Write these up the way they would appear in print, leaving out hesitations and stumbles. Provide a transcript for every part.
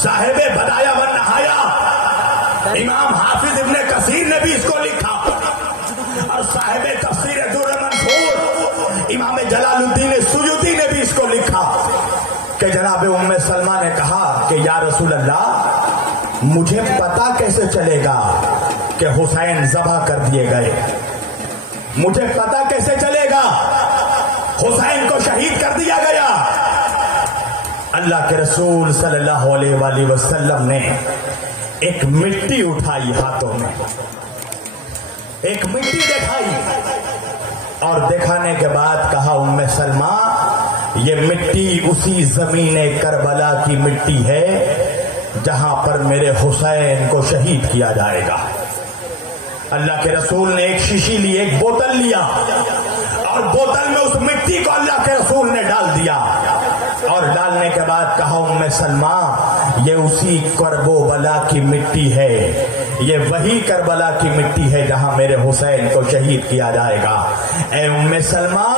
صاحب بدایا و نہایا امام حافظ ابن کثیر نے بھی اس کو لکھا، اور صاحب تفسیر در منصور امام جلال الدین سیوطی نے بھی اس کو لکھا کہ جناب ام سلمہ نے کہا کہ یا رسول اللہ مجھے پتا کیسے چلے گا کہ حسین ذبح کر دیے گئے، مجھے پتا کیسے چلے گا حسین کو شہید کر دیا گیا؟ اللہ کے رسول صلی اللہ علیہ وآلہ وسلم نے ایک مٹی اٹھائی ہاتھوں میں، ایک مٹی دکھائی، اور دکھانے کے بعد کہا ام سلمہ یہ مٹی اسی زمین کربلا کی مٹی ہے جہاں پر میرے حسین کو شہید کیا جائے گا۔ اللہ کے رسول نے ایک شیشی لی، ایک بوتل لیا، اور بوتل میں اس مٹی کو اللہ کے رسول نے ڈال دیا، اور ڈالنے کے بعد کہا ام سلمہ یہ اسی کربلا کی مٹی ہے، یہ وہی کربلا کی مٹی ہے جہاں میرے حسین کو شہید کیا جائے گا۔ اے ام سلمہ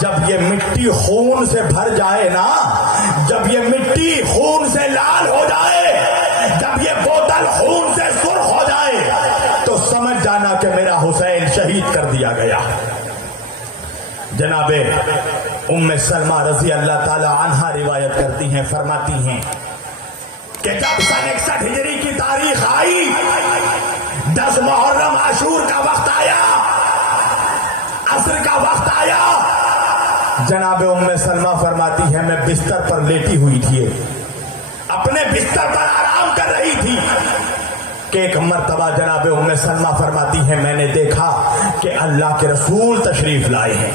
جب یہ مٹی خون سے بھر جائے نا، جب یہ مٹی خون سے لال ہو جائے، جب یہ بوتل خون سے سرخ ہو جائے تو سمجھ جانا کہ میرا حسین شہید کر دیا گیا۔ جناب ام سلمہ رضی اللہ تعالی عنہا روایت کرتی ہیں، فرماتی ہیں کہ جب سن 61 ہجری کی تاریخ آئی، 10 محرم عاشور کا وقت آیا، عصر کا وقت آیا، جناب ام سلمہ فرماتی ہے میں بستر پر لیٹی ہوئی تھی، اپنے بستر پر آرام کر رہی تھی کہ ایک مرتبہ جناب ام سلمہ فرماتی ہے میں نے دیکھا کہ اللہ کے رسول تشریف لائے ہیں،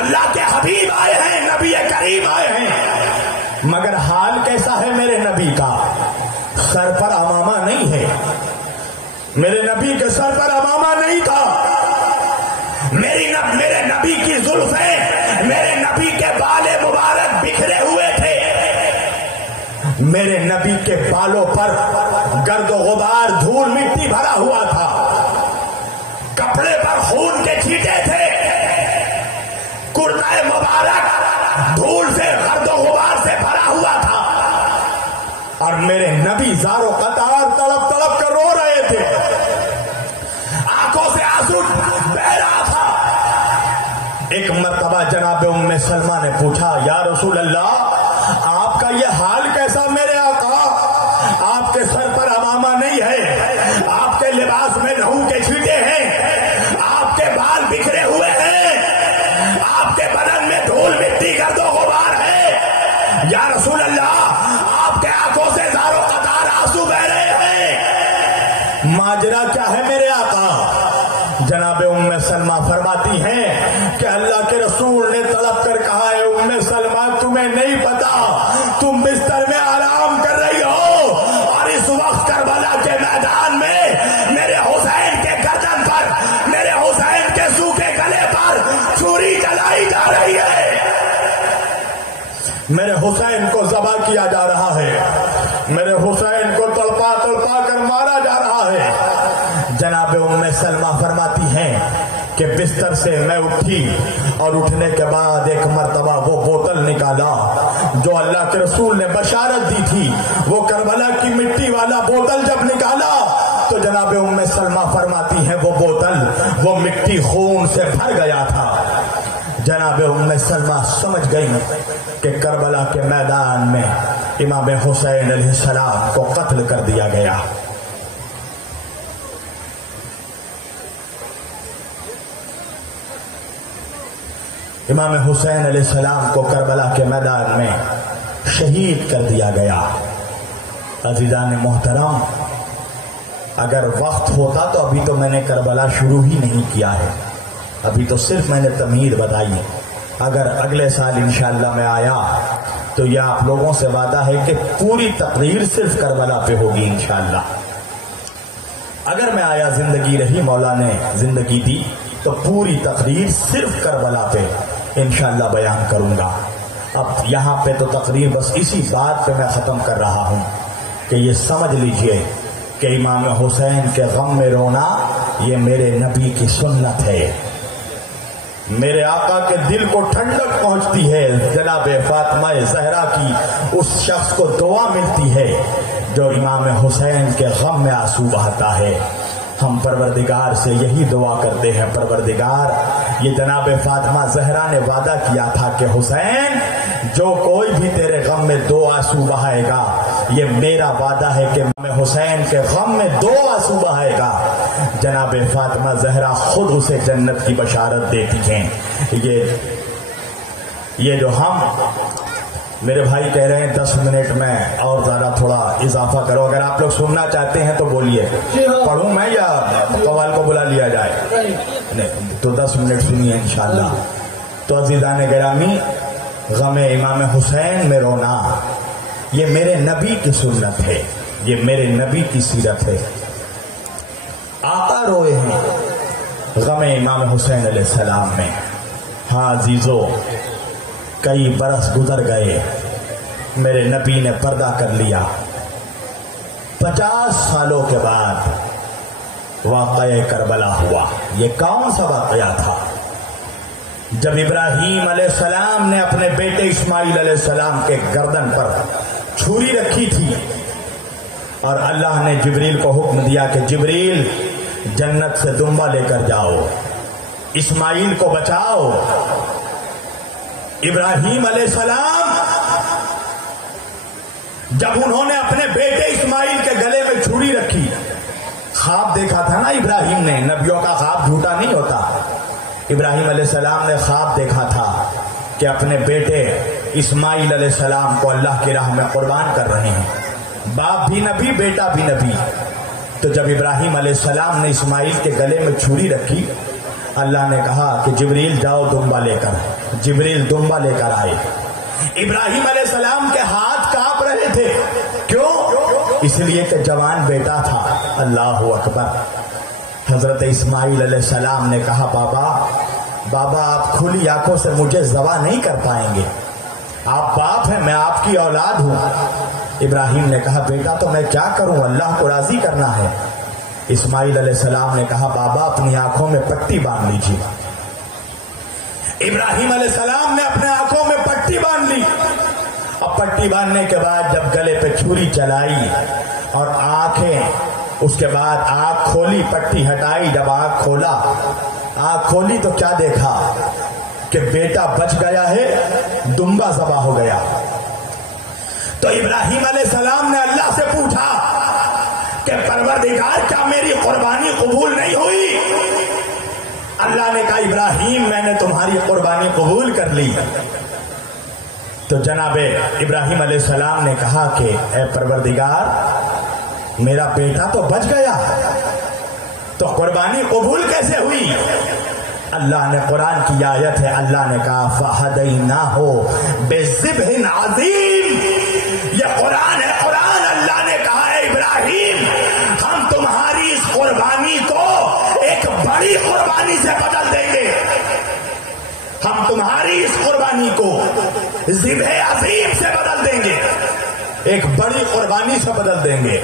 اللہ کے حبیب آئے ہیں، نبی کریم آئے ہیں، مگر حال کیسا ہے میرے نبی کا؟ سر پر امامہ نہیں ہے، میرے نبی کے سر پر امامہ نہیں تھا، میرے نبی کی زلفیں، میرے نبی کے بال مبارک بکھرے ہوئے تھے، میرے نبی کے بالوں پر گرد و غبار دھول مٹی بھرا ہوا تھا، کپڑے پر خون کے چھینٹے تھے، کرتا مبارک دھول سے گرد و غبار سے بھرا ہوا تھا، اور میرے نبی زار و قطار تڑپ تڑپ کر رو رہے تھے، آنکھوں سے آنسو بہہ رہا تھا۔ ایک مرتبہ جناب ام سلمہ نے پوچھا یا رسول اللہ آپ کا یہ حال کیسا میرے آقا؟ آپ کے سر پر امامہ نہیں ہے، آپ کے لباس میں لہو کے چھینٹے ہیں، آپ کے بال بکھرے ہوئے ہیں، آپ کے بدن میں دھول مٹی گرد و غبار ہے، یا رسول اللہ آپ کے آنکھوں سے زار و قطار آنسو بہ رہے ہیں، ماجرا کیا ہے میرے آقا؟ جناب ام سلمہ فرماتی ہیں کہ اللہ کے رسول نے تڑپ کر کہا ہے ام سلمہ تمہیں نہیں پتا، تم بستر میں آرام کر رہی ہو اور اس وقت کربلا کے میدان میں میرے حسین کے گردن پر، میرے حسین کے سوکھے گلے پر چھری چلائی جا رہی ہے، میرے حسین کو ذبح کیا جا رہا ہے، میرے حسین کو تڑپا تڑپا کر مارا جا رہا ہے۔ جناب ام سلمہ فرماتی ہیں کہ بستر سے میں اٹھی، اور اٹھنے کے بعد ایک مرتبہ وہ بوتل نکالا جو اللہ کے رسول نے بشارت دی تھی، وہ کربلا کی مٹی والا بوتل جب نکالا تو جناب ام سلمہ فرماتی ہیں وہ بوتل، وہ مٹی خون سے بھر گیا تھا۔ جناب ام سلمہ سمجھ گئی کہ کربلا کے میدان میں امام حسین علیہ السلام کو قتل کر دیا گیا۔ امام حسین علیہ السلام کو کربلا کے میدان میں شہید کر دیا گیا۔ عزیزان محترم، اگر وقت ہوتا تو ابھی تو میں نے کربلا شروع ہی نہیں کیا ہے، ابھی تو صرف میں نے تمہید بتائی۔ اگر اگلے سال انشاءاللہ میں آیا تو یہ آپ لوگوں سے وعدہ ہے کہ پوری تقریر صرف کربلا پہ ہوگی انشاءاللہ۔ اگر میں آیا، زندگی رہی، مولا نے زندگی دی، تو پوری تقریر صرف کربلا پہ انشاءاللہ بیان کروں گا۔ اب یہاں پہ تو تقریر بس اسی بات پہ میں ختم کر رہا ہوں کہ یہ سمجھ لیجئے کہ امام حسین کے غم میں رونا یہ میرے نبی کی سنت ہے، میرے آقا کے دل کو ٹھنڈک پہنچتی ہے جناب فاطمہ زہرا کی اس شخص کو دعا ملتی ہے جو امام حسین کے غم میں آنسو بہاتا ہے. ہم پروردگار سے یہی دعا کرتے ہیں، پروردگار یہ جناب فاطمہ زہرا نے وعدہ کیا تھا کہ حسین جو کوئی بھی تیرے غم میں 2 آنسو بہائے گا، یہ میرا وعدہ ہے کہ میں حسین کے غم میں 2 آنسو بہائے گا. جناب فاطمہ زہرا خود اسے جنت کی بشارت دیتی ہیں. یہ جو ہم میرے بھائی کہہ رہے ہیں 10 منٹ میں اور زیادہ تھوڑا اضافہ کرو، اگر آپ لوگ سننا چاہتے ہیں تو بولیے، پڑھوں میں یا قوال کو بلا لیا جائے؟ نہیں تو 10 منٹ سنیے انشاءاللہ. تو عزیزان گرامی، غم امام حسین میں رونا یہ میرے نبی کی سنت ہے، یہ میرے نبی کی سیرت ہے. آقا روئے ہیں غم امام حسین علیہ السلام میں. ہاں عزیزو، کئی برس گزر گئے، میرے نبی نے پردہ کر لیا. 50 سالوں کے بعد واقعہ کربلا ہوا. یہ کون سا واقعہ تھا؟ جب ابراہیم علیہ السلام نے اپنے بیٹے اسماعیل علیہ السلام کے گردن پر چھری رکھی تھی اور اللہ نے جبریل کو حکم دیا کہ جبریل جنت سے دمبا لے کر جاؤ، اسماعیل کو بچاؤ. ابراہیم علیہ السلام جب انہوں نے اپنے بیٹے اسماعیل کے گلے میں چھری رکھی، خواب دیکھا تھا نا ابراہیم نے، نبیوں کا خواب جھوٹا نہیں ہوتا. ابراہیم علیہ السلام نے خواب دیکھا تھا کہ اپنے بیٹے اسماعیل علیہ السلام کو اللہ کی راہ میں قربان کر رہے ہیں. باپ بھی نبی، بیٹا بھی نبی. تو جب ابراہیم علیہ السلام نے اسماعیل کے گلے میں چھری رکھی، اللہ نے کہا کہ جبریل جاؤ دمبا لے کر. جبریل دمبا لے کر آئے. ابراہیم علیہ السلام کے ہاتھ کانپ رہے تھے. کیوں؟ اس لیے کہ جوان بیٹا تھا. اللہ اکبر. حضرت اسماعیل علیہ السلام نے کہا بابا آپ کھلی آنکھوں سے مجھے ذبح نہیں کر پائیں گے، آپ باپ ہیں، میں آپ کی اولاد ہوں. ابراہیم نے کہا بیٹا تو میں کیا کروں، اللہ کو راضی کرنا ہے. اسماعیل علیہ السلام نے کہا بابا اپنی آنکھوں میں پٹی باندھ لیجیے. ابراہیم علیہ السلام نے اپنے آنکھوں میں پٹی باندھ لی. اب پٹی باندھنے کے بعد جب گلے پہ چھری چلائی اور آنکھیں، اس کے بعد آنکھ کھولی، پٹی ہٹائی. جب آنکھ کھولی تو کیا دیکھا کہ بیٹا بچ گیا ہے، دمبا ذبح ہو گیا. تو ابراہیم علیہ السلام نے اللہ سے پوچھا کہ پروردگار کیا میری قربانی قبول نہیں ہوئی؟ اللہ نے کہا ابراہیم میں نے تمہاری قربانی قبول کر لی. تو جناب ابراہیم علیہ السلام نے کہا کہ اے پروردگار میرا بیٹا تو بچ گیا، تو قربانی قبول کیسے ہوئی؟ اللہ نے قرآن کی آیت ہے، اللہ نے کہا فَهَدَيْنَاهُ بِذِبْحٍ عَظِيمٍ. یہ قرآن ہے، قرآن. اللہ نے کہا ہے ابراہیم ہم تمہاری اس قربانی کو ایک بڑی قربانی سے بدل دیں گے. ہم تمہاری اس قربانی کو ذبح عظیم سے بدل دیں گے، ایک بڑی قربانی سے بدل دیں گے.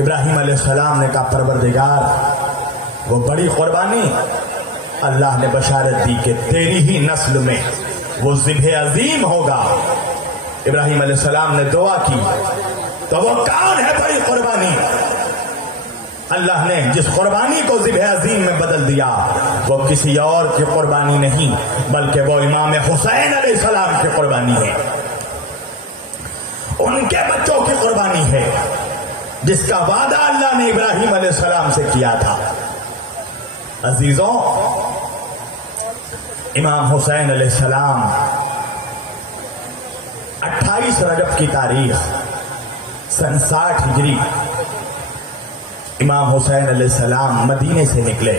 ابراہیم علیہ السلام نے کہا پروردگار وہ بڑی قربانی، اللہ نے بشارت دی کہ تیری ہی نسل میں وہ ذبح عظیم ہوگا. ابراہیم علیہ السلام نے دعا کی تو وہ کون ہے بڑی قربانی؟ اللہ نے جس قربانی کو ذبح عظیم میں بدل دیا وہ کسی اور کی قربانی نہیں بلکہ وہ امام حسین علیہ السلام کی قربانی ہے، ان کے بچوں کی قربانی ہے جس کا وعدہ اللہ نے ابراہیم علیہ السلام سے کیا تھا. عزیزوں، امام حسین علیہ السلام 28 رجب کی تاریخ سن 60 ہجری امام حسین علیہ السلام مدینے سے نکلے.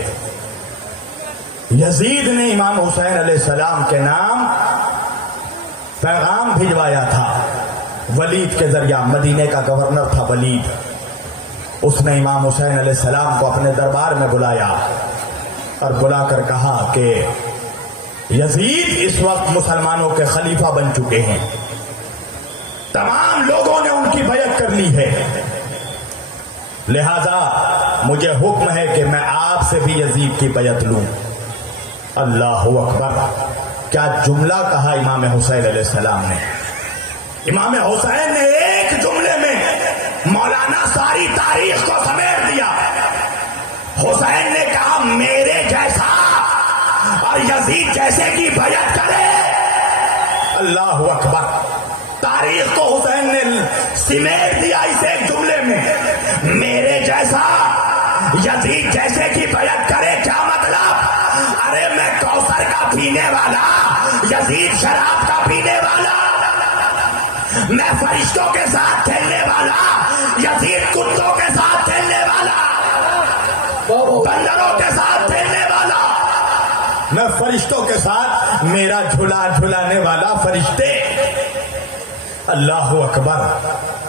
یزید نے امام حسین علیہ السلام کے نام پیغام بھجوایا تھا ولید کے ذریعہ. مدینے کا گورنر تھا ولید. اس نے امام حسین علیہ السلام کو اپنے دربار میں بلایا اور بلا کر کہا کہ یزید اس وقت مسلمانوں کے خلیفہ بن چکے ہیں، تمام لوگوں نے ان کی بیعت کر لی ہے، لہذا مجھے حکم ہے کہ میں آپ سے بھی یزید کی بیعت لوں. اللہ اکبر، کیا جملہ کہا امام حسین علیہ السلام نے. امام حسین نے ایک جملے میں مولانا ساری تاریخ کو سمیٹ دیا. حسین نے کہا میرے جیسا اور یزید جیسے کی بیعت کرے. اللہ اکبر، تاریخ کو حسین نے سمیٹ دیا اس ایک جملے میں، میرے جیسا یزید جیسے کی بیعت کرے. کیا مطلب؟ ارے میں کوثر کا پینے والا، یزید شراب کا پینے والا. میں فرشتوں کے ساتھ کھیلنے والا، یزید کتوں کے ساتھ کھیلنے والا، بندروں کے ساتھ کھیلنے والا. میں فرشتوں کے ساتھ، میرا جھلا جھلانے والا فرشتے. اللہ اکبر،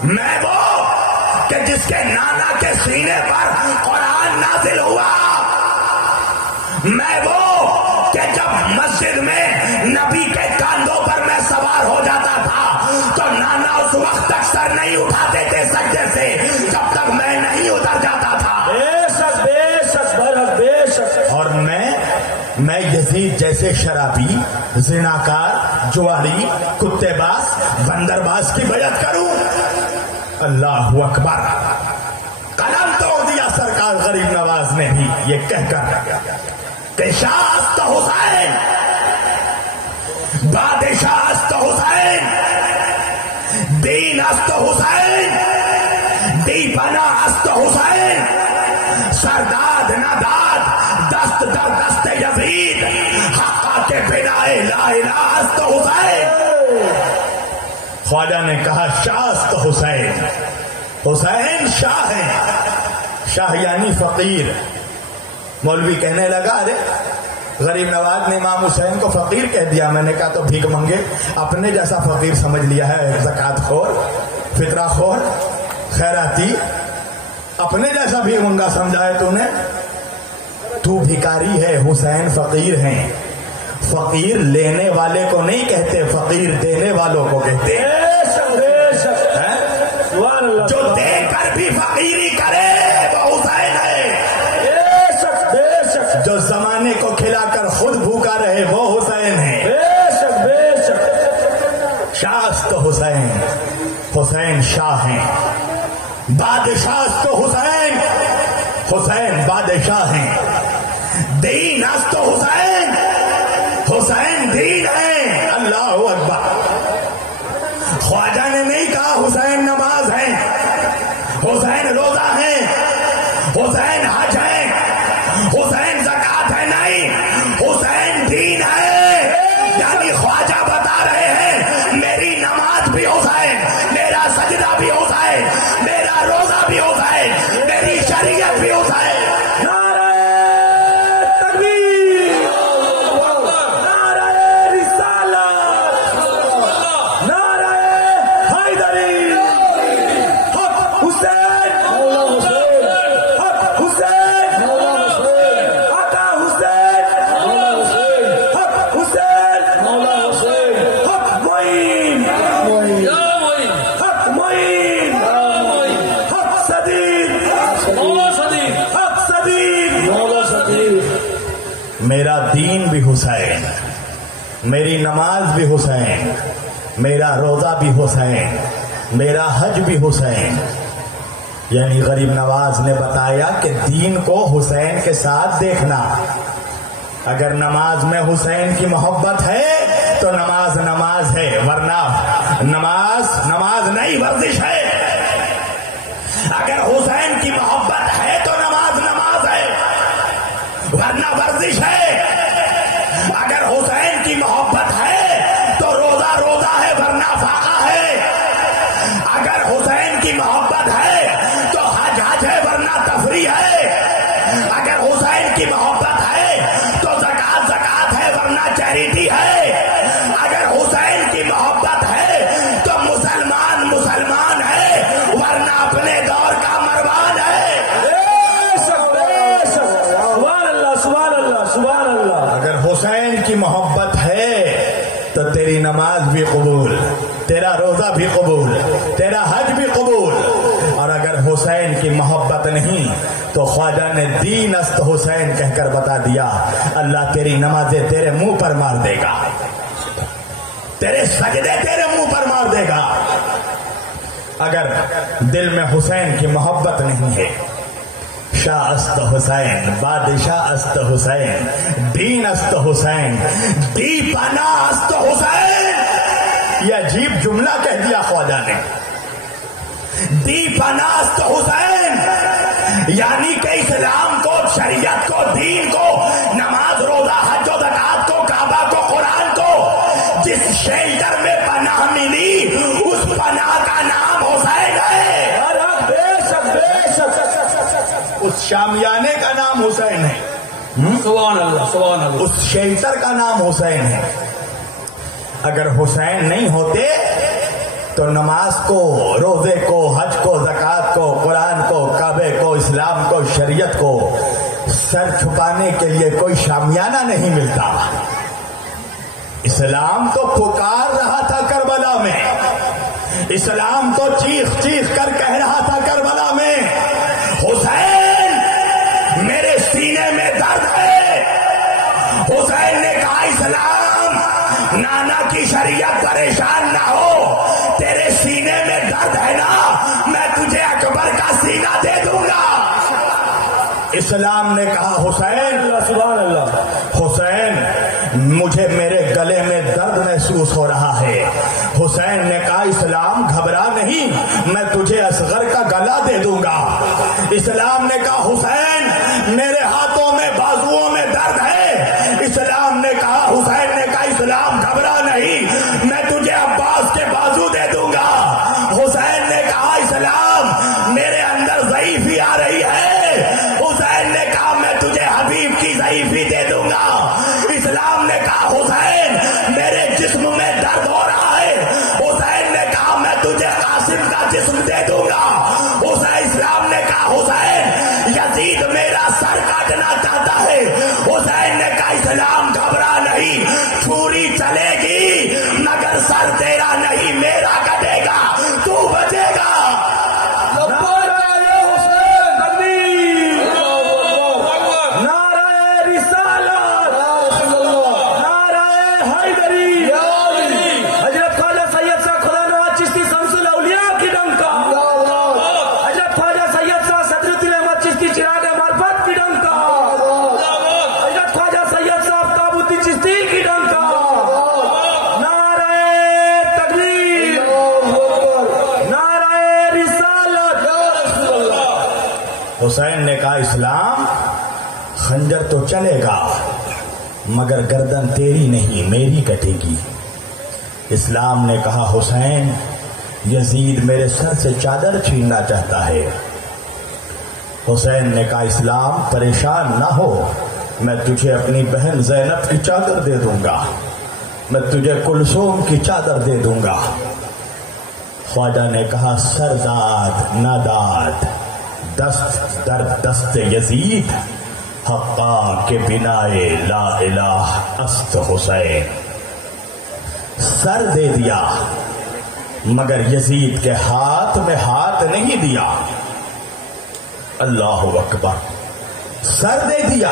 میں وہ کہ جس کے نانا کے سینے پر قرآن نازل ہوا. میں وہ کہ جب مسجد میں نبی کے کاندھوں پر میں سوار ہو جاتا تھا تو نانا اس وقت تک سر نہیں اٹھاتے تھے سجدے سے جب تک میں نہیں اتر جاتا تھا. بے شک بے شک بے شک. اور میں یزید جیسے شرابی، زناکار، جواری، کتے باز، بندر باز کی بیعت کروں. اللہ اکبر. قلم توڑ دیا سرکار غریب نواز نے بھی یہ کہہ کر کہ شاہ است حسین، بادشاہ است حسین، دین است حسین، دیپنا است حسین، سرداد نداد دست در دست یزید، حقا کے بنا لا الہ است حسین. خواجہ نے کہا شاہ است حسین. حسین شاہ ہے. شاہ یعنی فقیر. مولوی کہنے لگا ارے غریب نواز نے امام حسین کو فقیر کہہ دیا. میں نے کہا تو بھیک منگے اپنے جیسا فقیر سمجھ لیا ہے، زکات خور، فطرہ خور، خیراتی، اپنے جیسا بھیک منگا سمجھا ہے تو نے. تو بھکاری ہے، حسین فقیر ہیں. فقیر لینے والے کو نہیں کہتے، فقیر دینے والوں کو کہتے. جو دے کر بھی فقیری کرے وہ حسین ہے. جو زمانے کو کھلا کر خود بھوکا رہے وہ حسین ہے. شاہ تو حسین، حسین شاہ ہیں. بادشاہ تو حسین، حسین بادشاہ ہیں. دین است حسین، حسین دین ہے. اللہ اکبر. خواجہ نے نہیں کہا حسین نماز ہے، حسین روزہ ہے، حسین حج ہے، حسین زکات ہے. نہیں، حسین دین ہے. یعنی خواجہ بتا رہے ہیں میری نماز بھی حسین، میرا سجدہ بھی حسین، میرا روزہ بھی حسین، میری شریعت بھی حسین. میرا دین بھی حسین، میری نماز بھی حسین، میرا روزہ بھی حسین، میرا حج بھی حسین. یعنی غریب نواز نے بتایا کہ دین کو حسین کے ساتھ دیکھنا. اگر نماز میں حسین کی محبت ہے تو نماز نماز ہے، ورنہ نماز نہیں، ورزش ہے. اگر حسین کی محبت ہے تو نماز نماز ہے، ورنہ ورزش ہے. اگر حسین کی محبت ہے تو روزہ روزہ ہے، ورنہ فاقہ ہے. اگر حسین کی محبت ہے تو حج حج ہے، ورنہ تفریح ہے. اگر حسین کی محبت ہے تو زکات زکات ہے، ورنہ چیریٹی ہے. اگر حسین کی محبت ہے تو مسلمان مسلمان ہے، ورنہ اپنے دور کا مروان ہے. اگر حسین کی محبت ہے تو تیری نماز بھی قبول، تیرا روزہ بھی قبول، تیرا حج بھی قبول. اور اگر حسین کی محبت نہیں تو خواجہ نے دین است حسین کہہ کر بتا دیا، اللہ تیری نمازیں تیرے منہ پر مار دے گا، تیرے سجدے تیرے منہ پر مار دے گا۔ اگر دل میں حسین کی محبت نہیں ہے، شاہ است حسین، بادشاہ است حسین، دین است حسین، دی پناہ است حسین، یہ عجیب جملہ کہہ دیا خواجہ نے، دی پناہ است حسین، یعنی کہ اسلام کو، شریعت کو، دین کو، نماز روزہ حج و زکات کو، کعبہ کو، قرآن کو جس شیلٹر میں پناہ ملی اس پناہ کا نام حسین ہے۔ اس شامیانے کا نام حسین ہے، سبحان اللہ سبحان اللہ، اس شیلٹر کا نام حسین ہے۔ اگر حسین نہیں ہوتے تو نماز کو، روزے کو، حج کو، زکات کو، قرآن کو، کعبے کو، اسلام کو، شریعت کو سر چھپانے کے لیے کوئی شامیانہ نہیں ملتا۔ اسلام تو پکار رہا تھا کربلا میں، اسلام تو چیخ چیخ کر کہہ رہا تھا کربلا میں، حسین میرے سینے میں درد ہے۔ حسین نے کہا اسلام، نانا کی شریعت پریشان نہ ہو، تیرے سینے میں درد ہے نا، میں تجھے اکبر کا سینہ دے دوں گا۔ اسلام نے کہا حسین، سبحان اللہ، حسین مجھے میرے گلے میں درد محسوس ہو رہا ہے۔ حسین نے کہا اسلام گھبرا نہیں، میں تجھے اصغر کا گلا دے دوں گا۔ اسلام نے کہا حسین میرے ہاتھوں میں، بازوؤں میں درد ہے۔ اسلام نے کہا، حسین نے کہا اسلام گھبرا نہیں، میں تجھے عباس کے بازو دے دوں گا۔ حسین نے کہا اسلام میرے اندر ضعیفی آ رہی ہے۔ حسین نے کہا میں تجھے حبیب کی ضعیفی دے دوں گا۔ اسلام نے کہا حسین میرے جسم میں درد ہو رہا ہے۔ حسین نے کہا میں تجھے قاسم کا جسم دے دوں گا۔ حسین، اسلام نے کہا حسین یزید میرا سر کاٹنا چاہتا ہے۔ حسین نے کہا اسلام گھبرا نہیں، چھری چلے گی مگر سر تیرا نہیں میرا کٹے گا، تو بچے گا۔ حسین نے کہا اسلام خنجر تو چلے گا مگر گردن تیری نہیں میری کٹے گی۔ اسلام نے کہا حسین یزید میرے سر سے چادر چھیننا چاہتا ہے۔ حسین نے کہا اسلام پریشان نہ ہو، میں تجھے اپنی بہن زینب کی چادر دے دوں گا، میں تجھے کلثوم کی چادر دے دوں گا۔ خواجہ نے کہا سرداد ناداد، دست در دست یزید، حقا کے بنائے لا الہ است حسین۔ سر دے دیا مگر یزید کے ہاتھ میں ہاتھ نہیں دیا۔ اللہ اکبر، سر دے دیا۔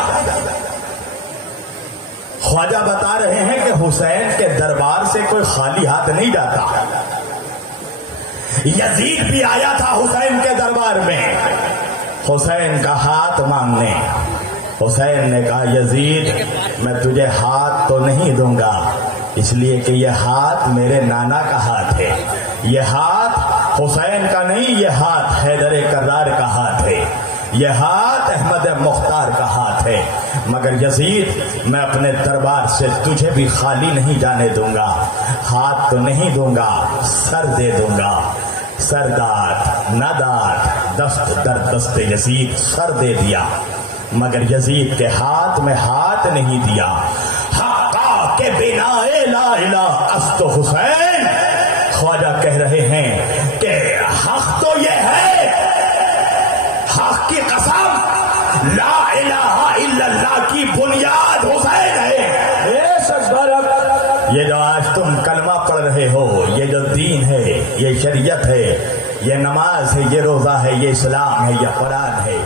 خواجہ بتا رہے ہیں کہ حسین کے دربار سے کوئی خالی ہاتھ نہیں جاتا۔ یزید بھی آیا تھا حسین کے دربار میں حسین کا ہاتھ مانگنے۔ حسین نے کہا یزید میں تجھے ہاتھ تو نہیں دوں گا، اس لیے کہ یہ ہاتھ میرے نانا کا ہاتھ ہے، یہ ہاتھ حسین کا نہیں، یہ ہاتھ حیدر کرار کا ہاتھ ہے، یہ ہاتھ احمد مختار کا ہاتھ ہے، مگر یزید میں اپنے دربار سے تجھے بھی خالی نہیں جانے دوں گا، ہاتھ تو نہیں دوں گا، سر دے دوں گا۔ سرداد ناداد، دست در دست یزید، سر دے دیا مگر یزید کے ہاتھ میں ہاتھ نہیں دیا۔ حقا کے بنا لا الہ است حسین، خواجہ کہہ رہے ہیں کہ حق تو یہ ہے، حق کی قسم لا الہ الا اللہ کی بنیاد حسین ہے۔ یہ جو آج تم کلمہ پڑھ رہے ہو، یہ جو دین ہے، یہ شریعت ہے، یہ نماز ہے، یہ روزہ ہے، یہ اسلام ہے، یہ قرآن ہے،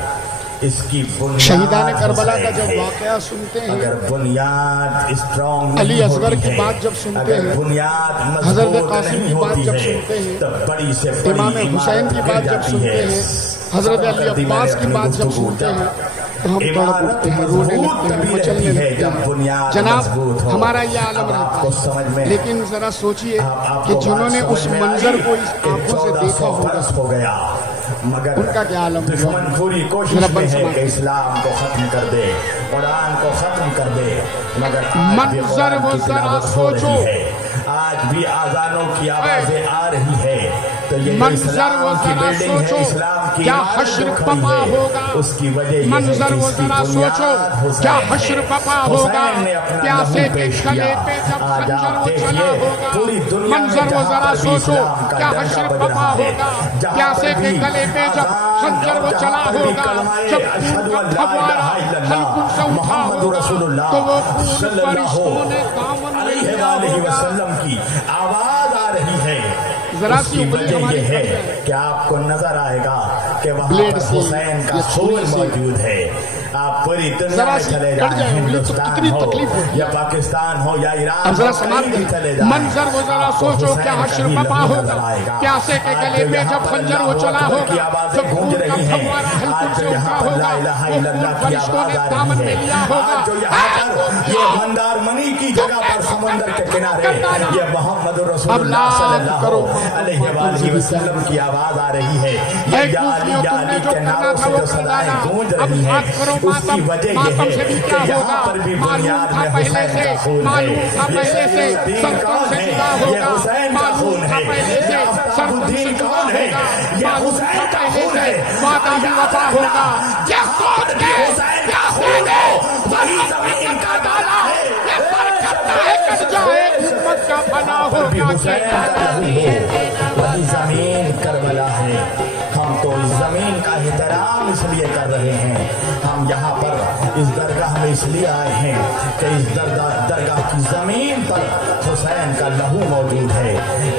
اس کی بنیاد شہیدان کربلا کا حسین جب ہے۔ واقعہ سنتے ہیں، اگر بنیاد اسٹرانگ علی نہیں اصغر ہوتی کی ہے، بات جب سنتے اگر ہیں، بنیاد حضرت مضبوط قاسم نہیں کی بات ہوتی جب ہے سنتے ہیں، تب بڑی سے بڑی امام حسین کی عمارت بات گر جب جاتی سنتے ہے۔ ہیں، حضرت علی ختم کر دی میں نے عباس کی اپنی بات جب گفتگو سنتے جب ہیں تو ہم تڑپ عمارت اٹھتے ہیں، رونے مضبوط لگتے ہیں، تبھی مچلنے رہتی ہے لگتے جب ہیں۔ بنیاد جناب مضبوط ہو۔ ہمارا یہ عالم اب آپ رہتا کو ہے، سمجھ میں لیکن ذرا سوچئے آپ کہ کو جنہوں نے بات اس سمجھ میں منظر آئی کو اس کہ آنکھوں سے 1400 دیکھا ہوگا، برس ہو گیا، مگر ان کا کیا عالم ہوا؟ دشمن پوری کوشش ذرا میں بن ہے سماتے کہ ہیں۔ اسلام کو ختم کر دے، قرآن کو ختم کر دے، مگر آج بھی منظر قرآن وہ کی ذرا تلاوت ہو سوچو، رہی ہے، آج بھی آذانوں کی آوازیں آ رہی ہے، تو یہ جو منظر اسلام وہ کی ذرا بلڈنگ ہے، سوچو، اسلام کی کیا عمارت حشر جو کھڑی پپا ہے، ہوگا؟ اس کی وجہ یہ ہے منظر کہ وہ اس کی ذرا سوچو، بنیاد حسین کیا ہے۔ حشر پپا ہوگا؟ حسین نے اپنا پیاسے لہو کے پیش گلے کیا۔ پہ جب آج خنجر آپ وہ چلا دیکھیے ہوگا، پوری دنیا میں منظر وہ جہاں ذرا پر بھی سوچو، اسلام کا کیا ڈنکا حشر بج پپا رہا ہے، ہوگا؟ جہاں پیاسے پر کے بھی گلے پہ جب آذان خنجر وہ اور چلا جہاں پر بھی ہوگا، کلمہ جب اشہد خون ان کا لا الہ پھوارا الا اللہ حلقوں سے اٹھا محمد رسول ہوگا، اللہ تو وہ خون صلی اللہ فرشتوں نے دامن میں علیہ لیا وآلہ ہوگا۔ وسلم کی آواز آ رہی ہے، ذرا اس سی کی انگلی وجہ ہماری یہ ہے طرف ہے۔ کہ آپ کو نظر آئے گا کہ وہاں بلیڈ پر سے حسین کا یا چھری خون سے موجود ہے۔ آپ پوری دنیا ذرا میں سی چلے کٹ جائیں، جائے انگلی تو ہندوستان کتنی ہو تکلیف ہوتی یا ہے۔ پاکستان ہو یا ایران اب ذرا ہو، سماعت کہیں بھی کریں، چلے جائیں، منظر وہ ذرا آپ کو سوچو، حسین کیا کا حشر ہی پپا لہو ہوگا؟ نظر آئے گا۔ پیاسے کے آج گلے جو پہ یہاں جب پر خنجر وہ اللہ چلا اکبر کی ہوگا، آوازیں جب گونج خون کا رہی ہیں، پھوارا حلقوں آج سے جو یہاں اٹھا پر لا ہوگا، الہ وہ الا خون اللہ کی فرشتوں آواز نے آ دامن رہی میں ہے، لیا ہوگا۔ آج جو یہاں پر یہ مندار منی کی جگہ پر سمندر کے کنارے یہ محمد رسول اب اللہ صلی لاکھ کرو اللہ علیہ وآلہ وسلم کی آواز آ رہی ہے، اے یا علی کوفیوں، یا تم نے علی جو کے کرنا نعروں تھا سے وہ جو کر صدائیں ڈالا، گونج اب رہی ہیں، بات کرو اس کی وجہ یہ ماتم سے بھی ہے کیا کہ یہاں ہوگا؟ پر بھی معلوم بنیاد تھا میں پہلے حسین سے، کا خون ہے، معلوم تھا یہ پہلے سے، صفی الدین سرکوں کون سے ہے؟ جدا یہ ہوگا، حسین کا معلوم خون تھا ہے، پہلے سے، یہ آفتاب سرکوں سے الدین جدا کون ہے؟ ہوگا، یہ معلوم تھا حسین کا پہلے خون سے، ہے، وعدہ بھی وفا ہوگا۔ یہ سوچ کے حسین کا خون ہو وہی زمین کا ڈالا ہے، یہ سر کرتا ہے کٹ جائے، امت کا فنا ہو بھی کیا حسین کا لہو ہو وہی زمین کربلا ہے۔ ہم تو اس زمین کا احترام اس لیے کر رہے ہیں، ہم یہاں پر اس درگاہ میں اس لیے آئے ہیں کہ اس درگاہ کی زمین پر حسین کا لہو موجود ہے۔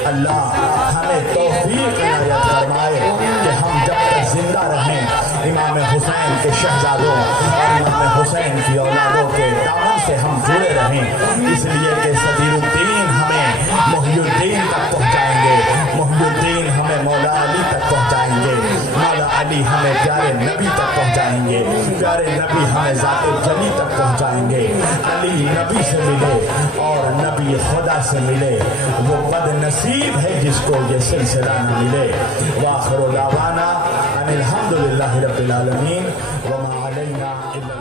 اللہ ہمیں توفیق عنایت فرمائے کہ ہم جب تک زندہ رہیں امام حسین کے شہزادوں اور امام حسین کی اولادوں کے دامن سے ہم جڑے رہیں، اس لیے کہ صدیر الدین ہمیں محی الدین تک پہنچائیں گے، محی الدین ہمیں مولا علی تک پہنچائیں گے، مولا علی ہمیں پیارے نبی تک پہنچائیں گے، پیارے نبی ہمیں ذات جلی تک پہنچائیں گے۔ علی نبی سے ملے اور نبی خدا سے ملے، وہ بد نصیب ہے جس کو یہ سلسلہ نہ ملے۔ وآخر دعوانا ان الحمدللہ رب العالمین وما علینا الا